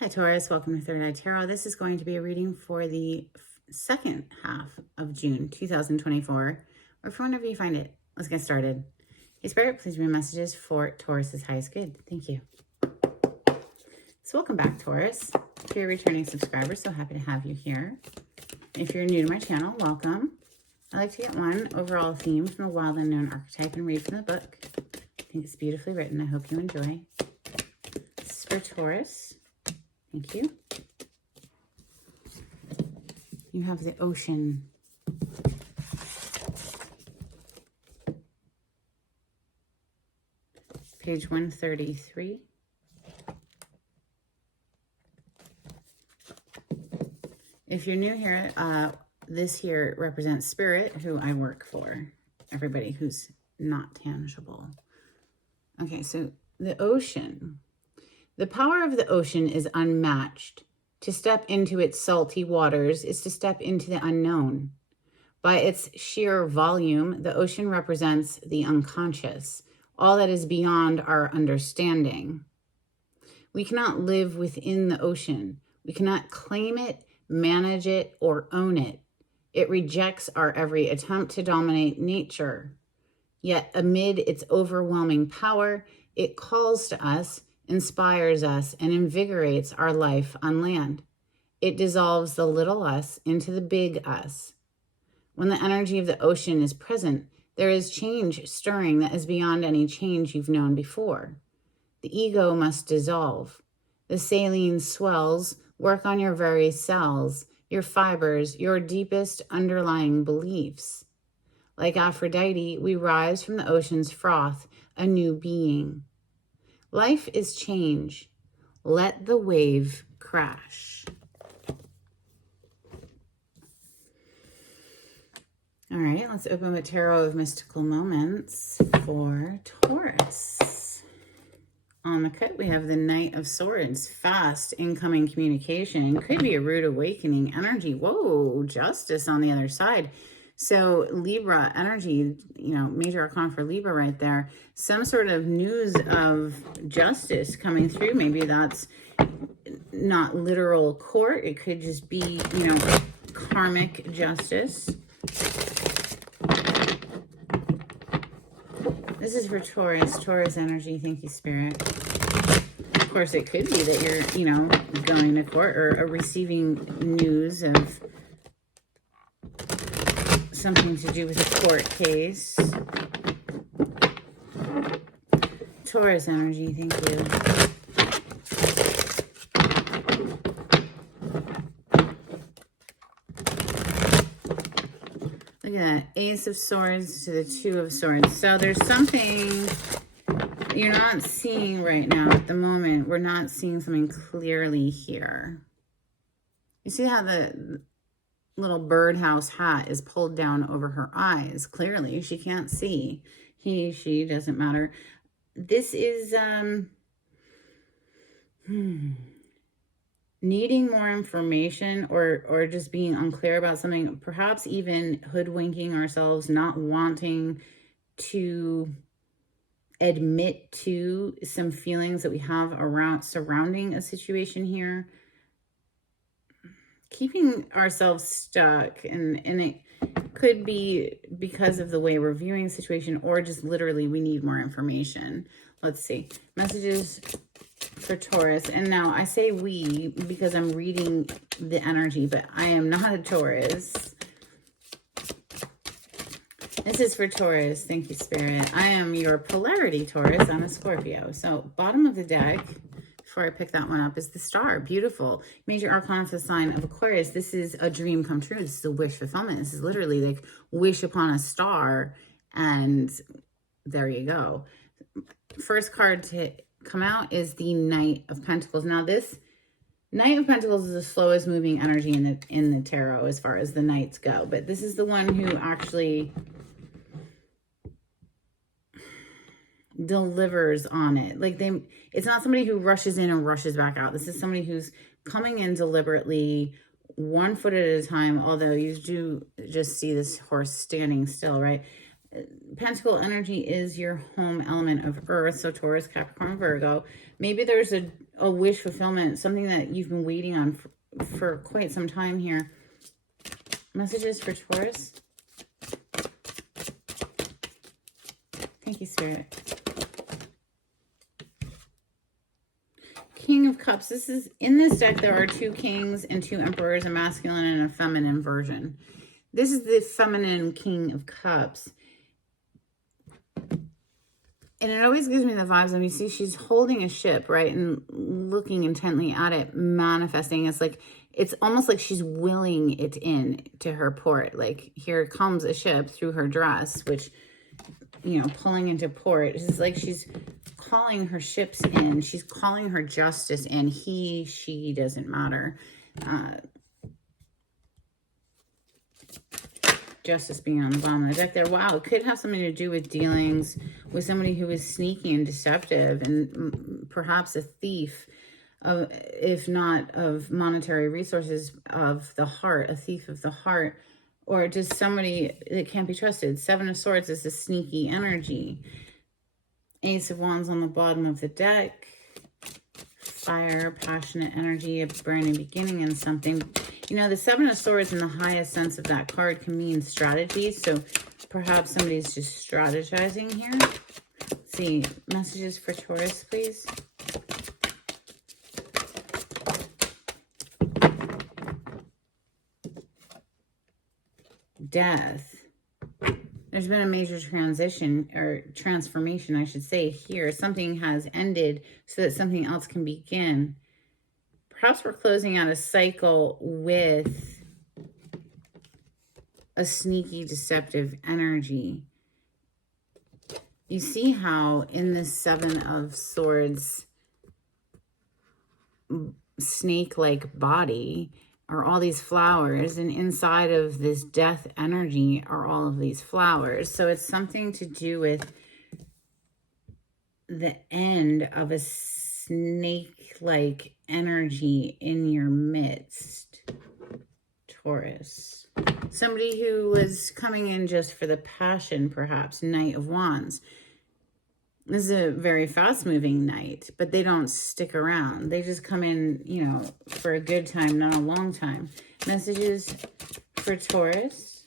Hi Taurus, welcome to Third Eye Tarot. This is going to be a reading for the second half of June 2024, or for whenever you find it. Let's get started. Hey Spirit, please read messages for Taurus's highest good. Thank you. So welcome back, Taurus. If you're a returning subscriber, so happy to have you here. If you're new to my channel, welcome. I like to get one overall theme from the Wild Unknown archetype and read from the book. I think it's beautifully written. I hope you enjoy. This is for Taurus. Thank you. You have the ocean. Page 133. If you're new here, this here represents Spirit, who I work for. Everybody who's not tangible. Okay, so the ocean. The power of the ocean is unmatched. To step into its salty waters is to step into the unknown. By its sheer volume, the ocean represents the unconscious, all that is beyond our understanding. We cannot live within the ocean. We cannot claim it, manage it, or own it. It rejects our every attempt to dominate nature. Yet amid its overwhelming power, it calls to us, inspires us, and invigorates our life on land. It dissolves the little us into the big us. When the energy of the ocean is present, there is change stirring that is beyond any change you've known before. The ego must dissolve. The saline swells work on your very cells, your fibers, your deepest underlying beliefs. Like Aphrodite, we rise from the ocean's froth, a new being. Life is change. Let the wave crash. All right, let's open with Tarot of Mystical Moments for Taurus. On the cut, we have the Knight of Swords. Fast incoming communication. Could be a rude awakening energy. Whoa, Justice on the other side. So Libra energy, major arcana for Libra right there. Some sort of news of justice coming through. Maybe that's not literal court. It could just be, karmic justice. This is for Taurus. Taurus energy. Thank you, Spirit. Of course, it could be that you're, going to court or receiving news of something to do with a court case. Taurus energy, thank you. Look at that. Ace of Swords to the Two of Swords. So there's something you're not seeing right now at the moment. We're not seeing something clearly here. You see how the little birdhouse hat is pulled down over her eyes. Clearly, she can't see. He, she, doesn't matter. This is needing more information or just being unclear about something, perhaps even hoodwinking ourselves, not wanting to admit to some feelings that we have around surrounding a situation here. Keeping ourselves stuck, and it could be because of the way we're viewing the situation, or just literally we need more information. Let's see. Messages for Taurus. And now I say we because I'm reading the energy, but I am not a Taurus. This is for Taurus. Thank you, Spirit. I am your polarity, Taurus. I'm a Scorpio. So bottom of the deck, before I pick that one up, is the Star. Beautiful. Major arcana for the sign of Aquarius. This is a dream come true. This is a wish fulfillment. This is literally like wish upon a star, and there you go. First card to come out is the Knight of Pentacles. Now this Knight of Pentacles is the slowest moving energy in the tarot as far as the knights go, but this is the one who actually delivers on it. Like it's not somebody who rushes in and rushes back out. This is somebody who's coming in deliberately, 1 foot at a time, although you do just see this horse standing still, right? Pentacle energy is your home element of Earth, so Taurus, Capricorn, Virgo. Maybe there's a wish fulfillment, something that you've been waiting on for quite some time here. Messages for Taurus. Thank you, Spirit. King of Cups. This is, in this deck, there are 2 kings and 2 emperors, a masculine and a feminine version. This is the feminine King of Cups. And it always gives me the vibes of, you see, she's holding a ship, right? And looking intently at it, manifesting. It's like, it's almost like she's willing it in to her port. Like, here comes a ship through her dress, which, you know, pulling into port. It's like she's calling her ships in. She's calling her justice in. He, she, doesn't matter. Justice being on the bottom of the deck there. Wow, it could have something to do with dealings with somebody who is sneaky and deceptive, and perhaps a thief, if not of monetary resources, of the heart, a thief of the heart, or just somebody that can't be trusted. 7 of Swords is a sneaky energy. Ace of Wands on the bottom of the deck. Fire, passionate energy, a brand new beginning in something. You know, the 7 of Swords in the highest sense of that card can mean strategy. So perhaps somebody's just strategizing here. Let's see, messages for Taurus, please. Death. There's been a major transition, or transformation, I should say, here. Something has ended so that something else can begin. Perhaps we're closing out a cycle with a sneaky, deceptive energy. You see how in this 7 of Swords snake-like body are all these flowers, and inside of this death energy are all of these flowers. So it's something to do with the end of a snake-like energy in your midst, Taurus. Somebody who was coming in just for the passion, perhaps. Knight of Wands. This is a very fast-moving knight, but they don't stick around. They just come in, you know, for a good time, not a long time. Messages for Taurus.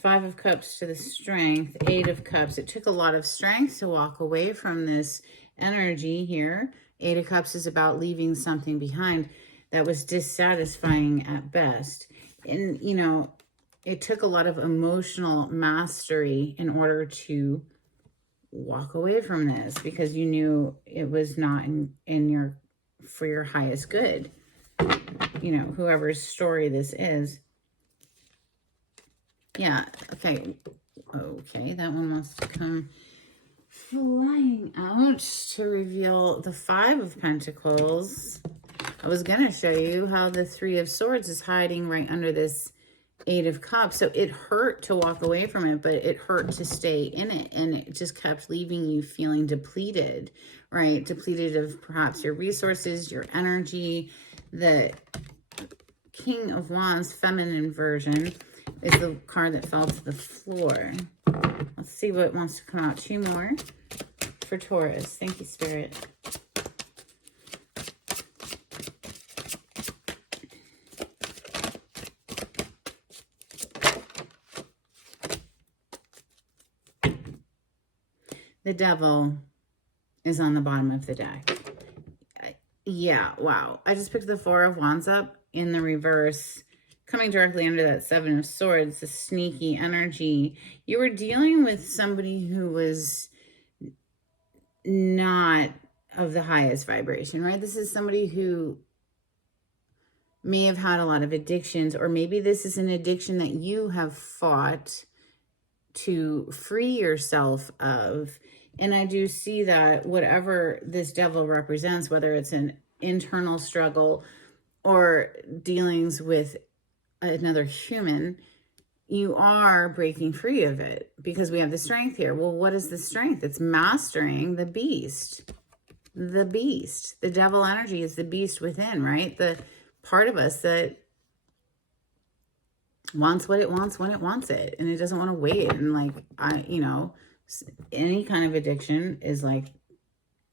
5 of Cups to the Strength. 8 of Cups. It took a lot of strength to walk away from this energy here. 8 of Cups is about leaving something behind that was dissatisfying at best. And, you know, it took a lot of emotional mastery in order to walk away from this, because you knew it was not for your highest good. You know, whoever's story this is. Yeah, okay. Okay, that one wants to come flying out to reveal the 5 of Pentacles. I was going to show you how the 3 of Swords is hiding right under this 8 of Cups. So it hurt to walk away from it, but it hurt to stay in it. And it just kept leaving you feeling depleted, right? Depleted of perhaps your resources, your energy. The King of Wands, feminine version, is the card that fell to the floor. Let's see what wants to come out. 2 more for Taurus. Thank you, Spirit. The Devil is on the bottom of the deck. Yeah, wow. I just picked the 4 of Wands up in the reverse, coming directly under that 7 of Swords, the sneaky energy. You were dealing with somebody who was not of the highest vibration, right? This is somebody who may have had a lot of addictions, or maybe this is an addiction that you have fought to free yourself of. And I do see that whatever this devil represents, whether it's an internal struggle or dealings with another human, you are breaking free of it, because we have the strength here. Well, what is the strength? It's mastering the beast. The beast. The devil energy is the beast within, right? The part of us that wants what it wants when it wants it, and it doesn't want to wait and, like, you know, Any kind of addiction is like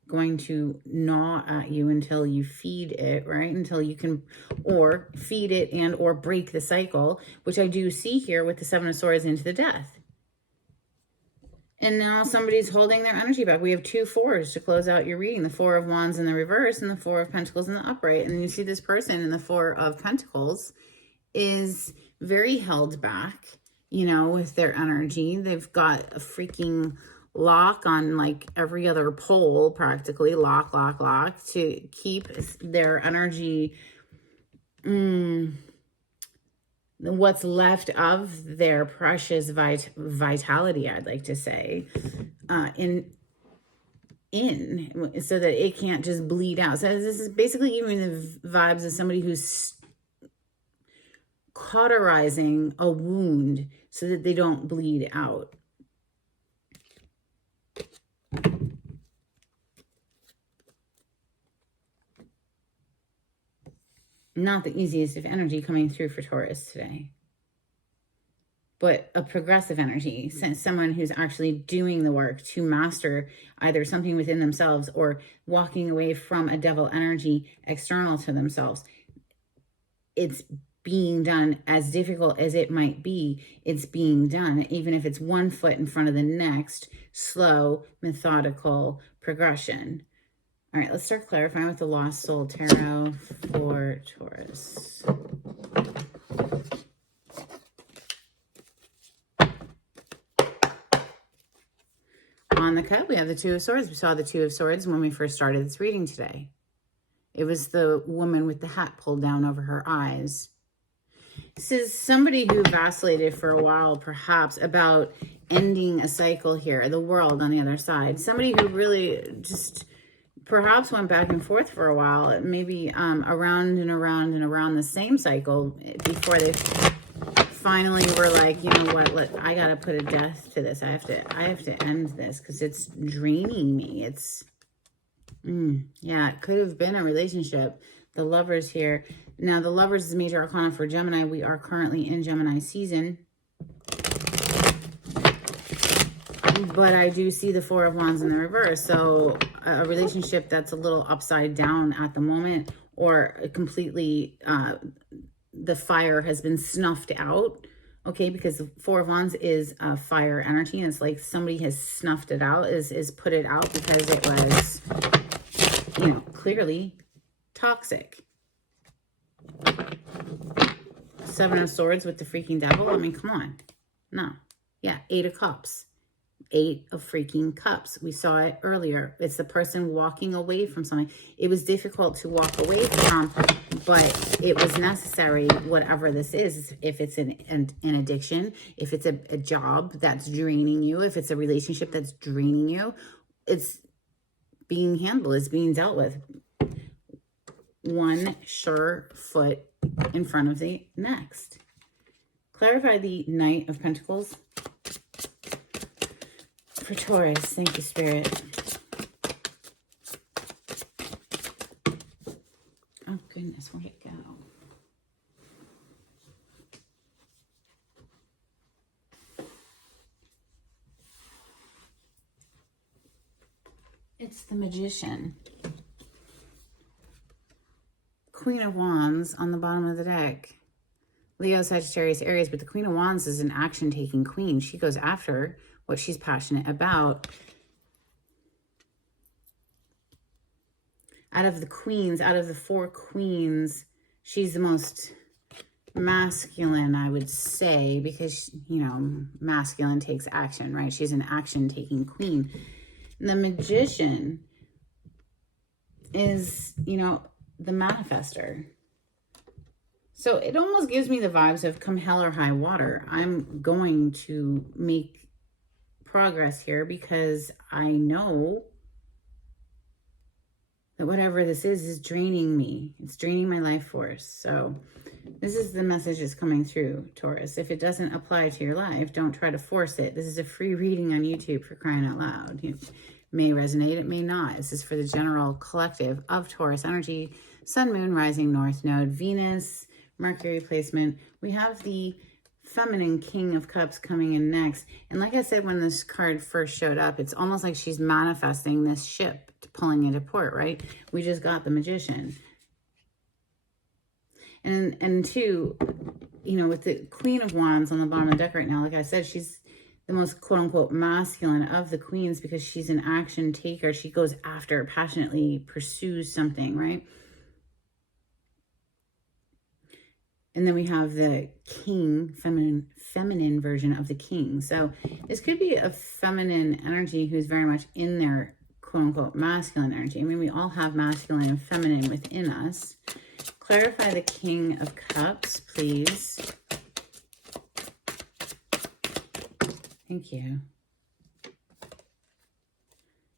going to gnaw at you until you feed it, right? Until you can, or feed it and or break the cycle, which I do see here with the Seven of Swords into the Death. And now somebody's holding their energy back. We have 2 4s to close out your reading. The 4 of Wands in the reverse and the 4 of Pentacles in the upright. And you see this person in the 4 of Pentacles is very held back, you know, with their energy. They've got a freaking lock on like every other pole, practically. Lock to keep their energy, what's left of their precious vitality, I'd like to say, in so that it can't just bleed out. So this is basically giving the vibes of somebody who's cauterizing a wound so that they don't bleed out. Not the easiest of energy coming through for Taurus today, but a progressive energy, someone who's actually doing the work to master either something within themselves or walking away from a devil energy external to themselves. It's being done, as difficult as it might be. It's being done, even if it's 1 foot in front of the next. Slow, methodical progression. All right, let's start clarifying with the Lost Soul Tarot for Taurus. On the cut, we have the 2 of Swords. We saw the 2 of Swords when we first started this reading today. It was the woman with the hat pulled down over her eyes. This is somebody who vacillated for a while, perhaps, about ending a cycle here, the World on the other side. Somebody who really just perhaps went back and forth for a while, maybe around and around and around the same cycle before they finally were like, you know what, I gotta put a death to this. I have to end this because it's draining me. It's yeah, it could have been a relationship. The Lovers here. Now the Lovers is major arcana for Gemini. We are currently in Gemini season. But I do see the 4 of Wands in the reverse. So a relationship that's a little upside down at the moment, or completely the fire has been snuffed out. Okay, because the 4 of Wands is fire energy, and it's like somebody has snuffed it out, is put it out because it was, you know, clearly toxic. 7 of Swords with the freaking devil. I mean, come on. No. Yeah, 8 of Cups. 8 of freaking Cups. We saw it earlier. It's the person walking away from something. It was difficult to walk away from, but it was necessary, whatever this is. If it's an addiction, if it's a job that's draining you, if it's a relationship that's draining you, it's being handled, it's being dealt with. 1 sure foot in front of the next. Clarify the Knight of Pentacles for Taurus. Thank you, Spirit. Oh, goodness. Where'd it go? It's the Magician. Queen of Wands on the bottom of the deck. Leo, Sagittarius, Aries, but the Queen of Wands is an action-taking queen. She goes after what she's passionate about. Out of the queens, out of the 4 queens, she's the most masculine, I would say, because, you know, masculine takes action, right? She's an action-taking queen. The Magician is, you know, the manifester. So it almost gives me the vibes of come hell or high water, I'm going to make progress here because I know that whatever this is draining me. It's draining my life force. So this is the message that's coming through, Taurus. If it doesn't apply to your life, don't try to force it. This is a free reading on YouTube, for crying out loud. It may resonate, it may not. This is for the general collective of Taurus energy. Sun, Moon, Rising, North Node, Venus, Mercury placement. We have the feminine King of Cups coming in next. And like I said, when this card first showed up, it's almost like she's manifesting this ship pulling into port, right? We just got the Magician. And two, you know, with the Queen of Wands on the bottom of the deck right now, like I said, she's the most quote-unquote masculine of the queens because she's an action taker. She goes after, passionately pursues something, right? And then we have the king, feminine version of the king. So this could be a feminine energy who's very much in their quote-unquote masculine energy. I mean, we all have masculine and feminine within us. Clarify the King of Cups, please. Thank you.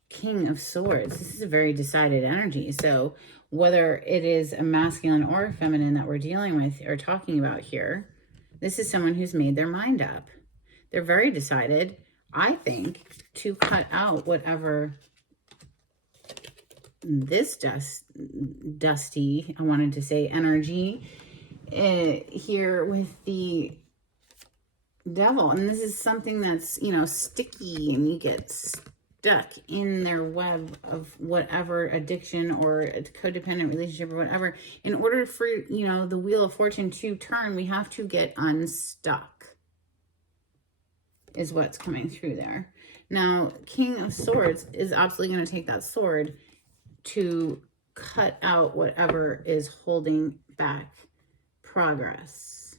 King of Swords. This is a very decided energy. So whether it is a masculine or a feminine that we're dealing with or talking about here, this is someone who's made their mind up. They're very decided, I think, to cut out whatever this dusty, I wanted to say, energy here with the Devil. And this is something that's, you know, sticky, and you get stuck in their web of whatever addiction or a codependent relationship or whatever. In order for, you know, the Wheel of Fortune to turn, we have to get unstuck, is what's coming through there. Now, King of Swords is absolutely going to take that sword to cut out whatever is holding back progress.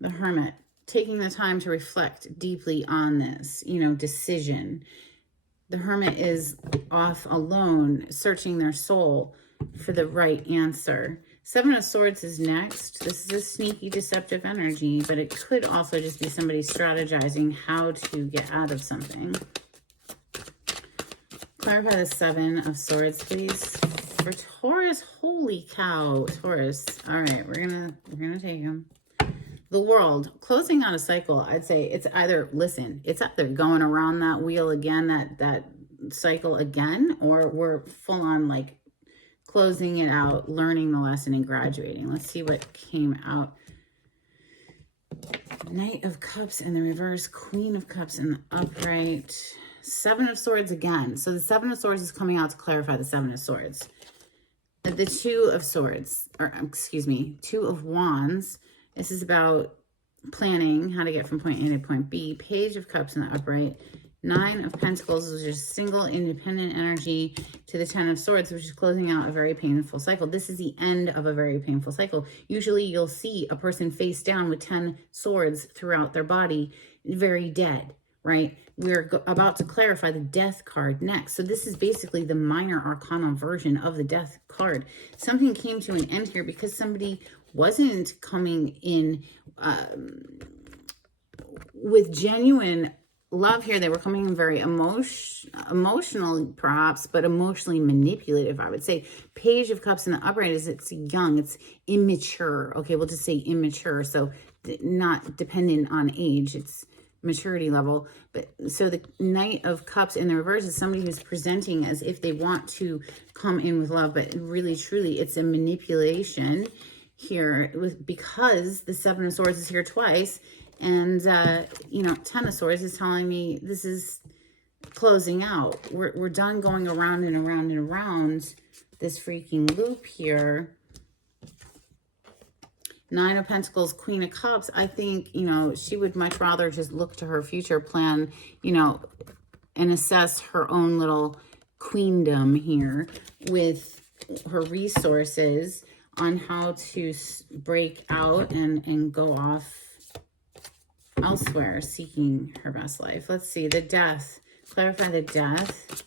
The Hermit, taking the time to reflect deeply on this, you know, decision. The Hermit is off alone, searching their soul for the right answer. Seven of Swords is next. This is a sneaky, deceptive energy, but it could also just be somebody strategizing how to get out of something. Clarify the Seven of Swords, please. For Taurus, holy cow, Taurus. All right, we're gonna take him. The World, closing out a cycle. I'd say it's either, listen, it's either going around that wheel again, that cycle again, or we're full on like closing it out, learning the lesson, and graduating. Let's see what came out. Knight of Cups in the reverse, Queen of Cups in the upright, Seven of Swords again. So the Seven of Swords is coming out to clarify the Seven of Swords. The Two of Swords, or excuse me, Two of Wands. This is about planning how to get from point A to point B. Page of Cups in the upright. Nine of Pentacles, which is single, independent energy, to the Ten of Swords, which is closing out a very painful cycle. This is the end of a very painful cycle. Usually you'll see a person face down with 10 swords throughout their body, very dead, right? We're about to clarify the Death card next. So this is basically the minor arcana version of the Death card. Something came to an end here because somebody wasn't coming in with genuine love here. They were coming in very emotional, perhaps, but emotionally manipulative, I would say. Page of Cups in the upright is it's young, it's immature. Okay, we'll just say immature. So not dependent on age, it's maturity level. But so the Knight of Cups in the reverse is somebody who's presenting as if they want to come in with love, but really, truly, it's a manipulation here because the Seven of Swords is here twice. And, you know, Ten of Swords is telling me this is closing out. We're done going around and around and around this freaking loop here. Nine of Pentacles, Queen of Cups. I think, you know, she would much rather just look to her future plan, you know, and assess her own little queendom here with her resources on how to break out and go off elsewhere, seeking her best life. Let's see, the Death. Clarify the Death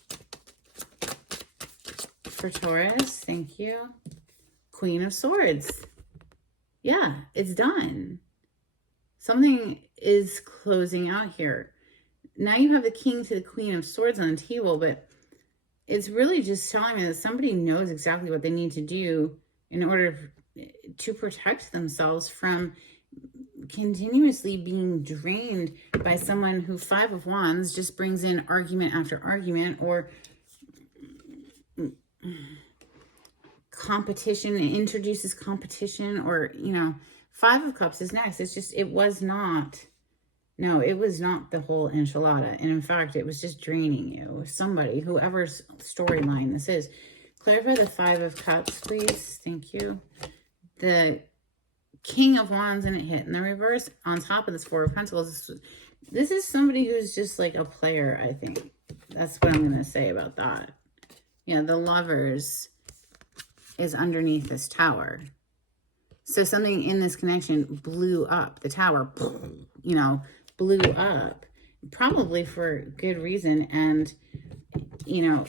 for Taurus. Thank you. Queen of Swords. Yeah, it's done. Something is closing out here. Now you have the King to the Queen of Swords on the table, but it's really just telling me that somebody knows exactly what they need to do in order to protect themselves from continuously being drained by someone who, Five of Wands, just brings in argument after argument, or competition, introduces competition, or, you know, Five of Cups is next. It's just, it was not, no, it was not the whole enchilada. And in fact, it was just draining you. Somebody, whoever's storyline this is. Clarify the Five of Cups, please. Thank you. The King of Wands, and it hit in the reverse on top of this Four of Pentacles. This is somebody who's just like a player, I think. That's what I'm going to say about that. Yeah, the Lovers is underneath this tower. So something in this connection blew up. The tower, you know, blew up. Probably for good reason. And, you know,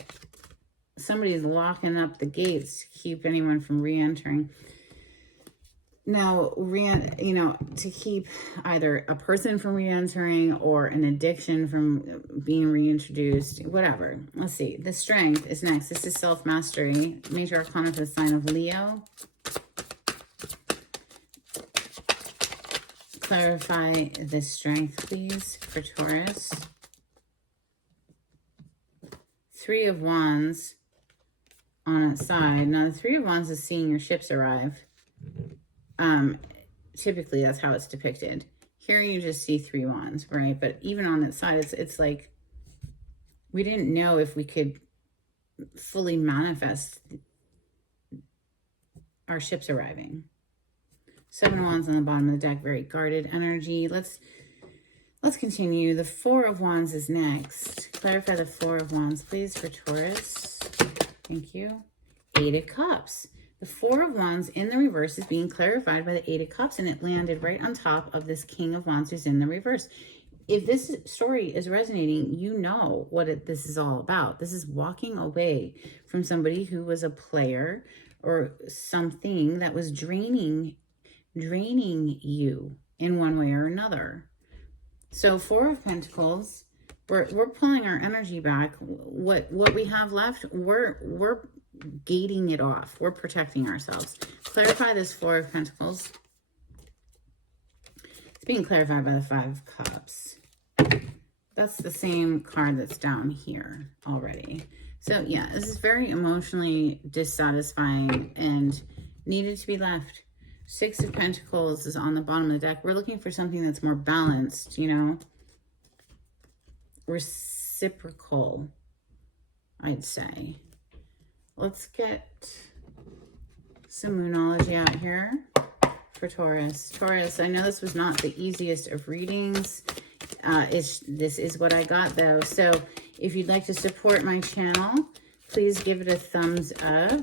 somebody's locking up the gates to keep anyone from re-entering. Now, you know, to keep either a person from re-entering or an addiction from being reintroduced, whatever. Let's see. The Strength is next. This is self-mastery. Major Arcana for the sign of Leo. Clarify the Strength, please, for Taurus. Three of Wands on its side. Now, the Three of Wands is seeing your ships arrive. Typically that's how it's depicted. Here you just see three wands, right? But even on its side, it's like we didn't know if we could fully manifest our ships arriving. Seven of Wands on the bottom of the deck, very guarded energy. Let's continue. The Four of Wands is next. Clarify the Four of Wands, please, for Taurus. Thank you. Eight of Cups. The Four of Wands in the reverse is being clarified by the Eight of Cups, and it landed right on top of this King of Wands who's in the reverse. If this story is resonating, you know what this is all about. This is walking away from somebody who was a player or something that was draining you in one way or another. So Four of Pentacles, we're pulling our energy back. What we have left, we're gating it off. We're protecting ourselves. Clarify this Four of Pentacles. It's being clarified by the Five of Cups. That's the same card that's down here already. So yeah, this is very emotionally dissatisfying and needed to be left. Six of Pentacles is on the bottom of the deck. We're looking for something that's more balanced, you know, reciprocal, I'd say. Let's get some Moonology out here for Taurus. Taurus, I know this was not the easiest of readings. This is what I got, though. So if you'd like to support my channel, please give it a thumbs up.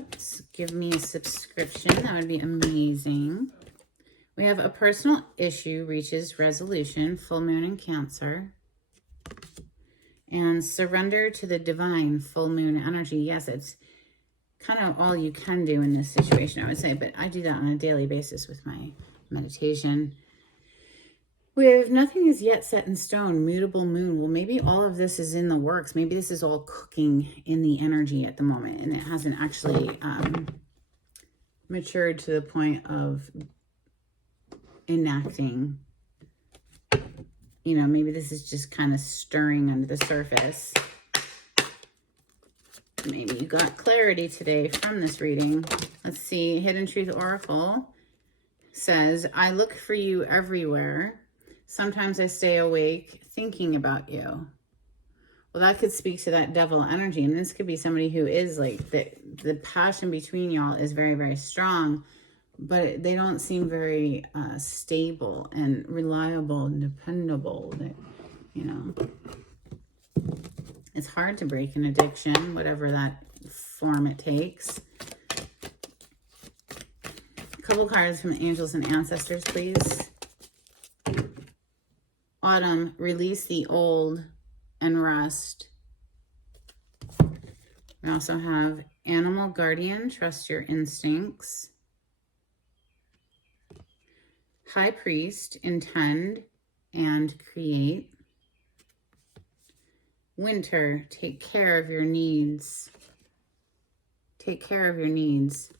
Give me a subscription. That would be amazing. We have a personal issue reaches resolution, full moon in Cancer. And surrender to the divine, full moon energy. Yes, it's kind of all you can do in this situation, I would say, but I do that on a daily basis with my meditation. We have nothing is yet set in stone, mutable moon. Well, maybe all of this is in the works. Maybe this is all cooking in the energy at the moment, and it hasn't actually matured to the point of enacting. You know, maybe this is just kind of stirring under the surface. Maybe you got clarity today from this reading. Let's see. Hidden Truth Oracle says, I look for you everywhere. Sometimes I stay awake thinking about you. Well, that could speak to that devil energy. And this could be somebody who is like, the passion between y'all is very, very strong. But they don't seem very stable and reliable and dependable. You know. It's hard to break an addiction, whatever that form it takes. A couple cards from the angels and ancestors, please. Autumn, release the old and rest. We also have animal guardian, trust your instincts. High priest, intend and create. Winter, take care of your needs. Take care of your needs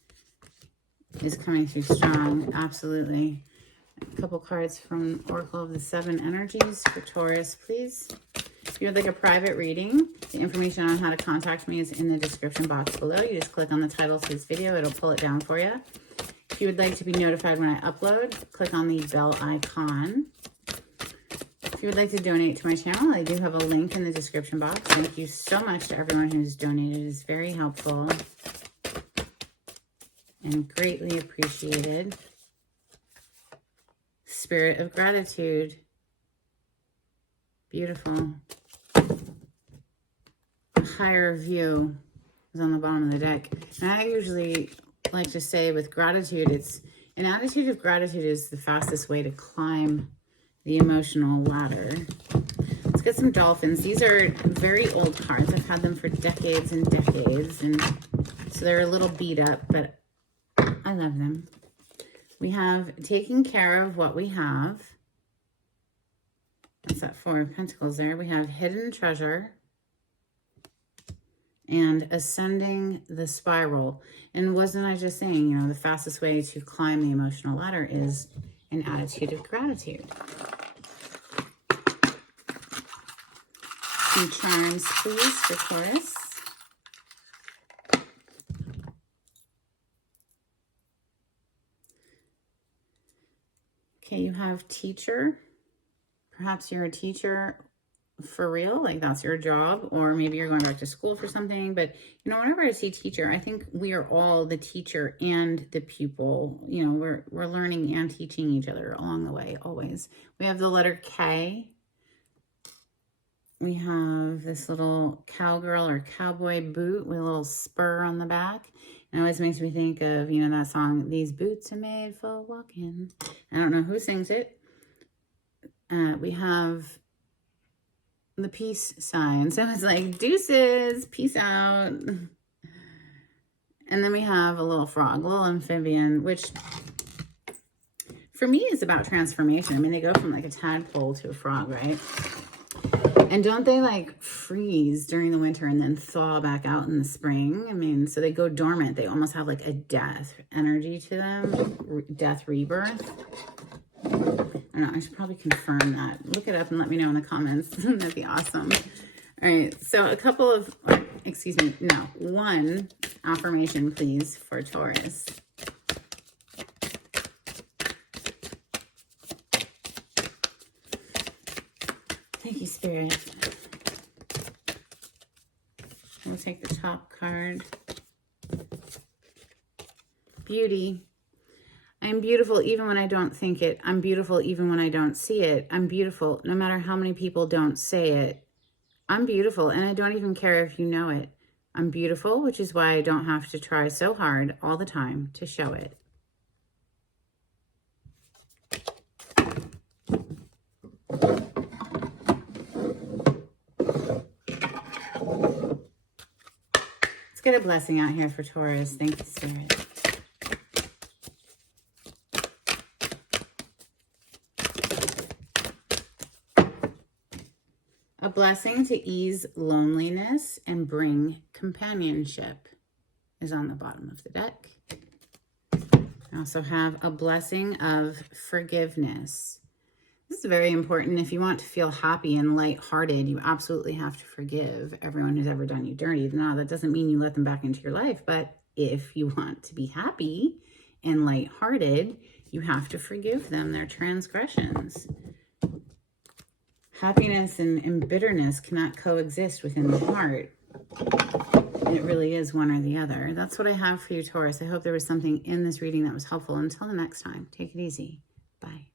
is coming through strong. Absolutely. A couple cards from Oracle of the Seven Energies for Taurus, please. If you would like a private reading, the information on how to contact me is in the description box below. You just click on the title of this video. It'll pull it down for you. If you would like to be notified when I upload, click on the bell icon. If you would like to donate to my channel, I do have a link in the description box. Thank you so much to everyone who's donated. It's very helpful and greatly appreciated. Spirit of gratitude. Beautiful. A higher view is on the bottom of the deck. And I usually like to say with gratitude, it's an attitude of gratitude is the fastest way to climb the emotional ladder. Let's get some dolphins. These are very old cards. I've had them for decades and decades. And so they're a little beat up, but I love them. We have taking care of what we have. That's that Four of Pentacles there. We have hidden treasure and ascending the spiral. And wasn't I just saying, you know, the fastest way to climb the emotional ladder is an attitude of gratitude. Some charms, please, for Taurus. Okay, you have teacher. Perhaps you're a teacher for real, like that's your job, or maybe you're going back to school for something. But, you know, whenever I see teacher, I think we are all the teacher and the pupil. You know, we're learning and teaching each other along the way, always. We have the letter K. We have this little cowgirl or cowboy boot with a little spur on the back. It always makes me think of, you know, that song, These Boots Are Made for Walking. I don't know who sings it. We have the peace sign. So it's like, deuces, peace out. And then we have a little frog, a little amphibian, which for me is about transformation. I mean, they go from like a tadpole to a frog, right? And don't they like freeze during the winter and then thaw back out in the spring? I mean, so they go dormant. They almost have like a death energy to them, death rebirth. I don't know, I should probably confirm that. Look it up and let me know in the comments. That'd be awesome. All right, so a couple of, excuse me, no, one affirmation, please, for Taurus. Thank you, Spirit. We'll take the top card. Beauty. I'm beautiful even when I don't think it. I'm beautiful even when I don't see it. I'm beautiful no matter how many people don't say it. I'm beautiful and I don't even care if you know it. I'm beautiful, which is why I don't have to try so hard all the time to show it. Let's get a blessing out here for Taurus. Thank you, Spirit. A blessing to ease loneliness and bring companionship is on the bottom of the deck. I also have a blessing of forgiveness. This is very important. If you want to feel happy and lighthearted, you absolutely have to forgive everyone who's ever done you dirty. Now, that doesn't mean you let them back into your life, but if you want to be happy and lighthearted, you have to forgive them their transgressions. Happiness and bitterness cannot coexist within the heart. It really is one or the other. That's what I have for you, Taurus. I hope there was something in this reading that was helpful. Until the next time, take it easy. Bye.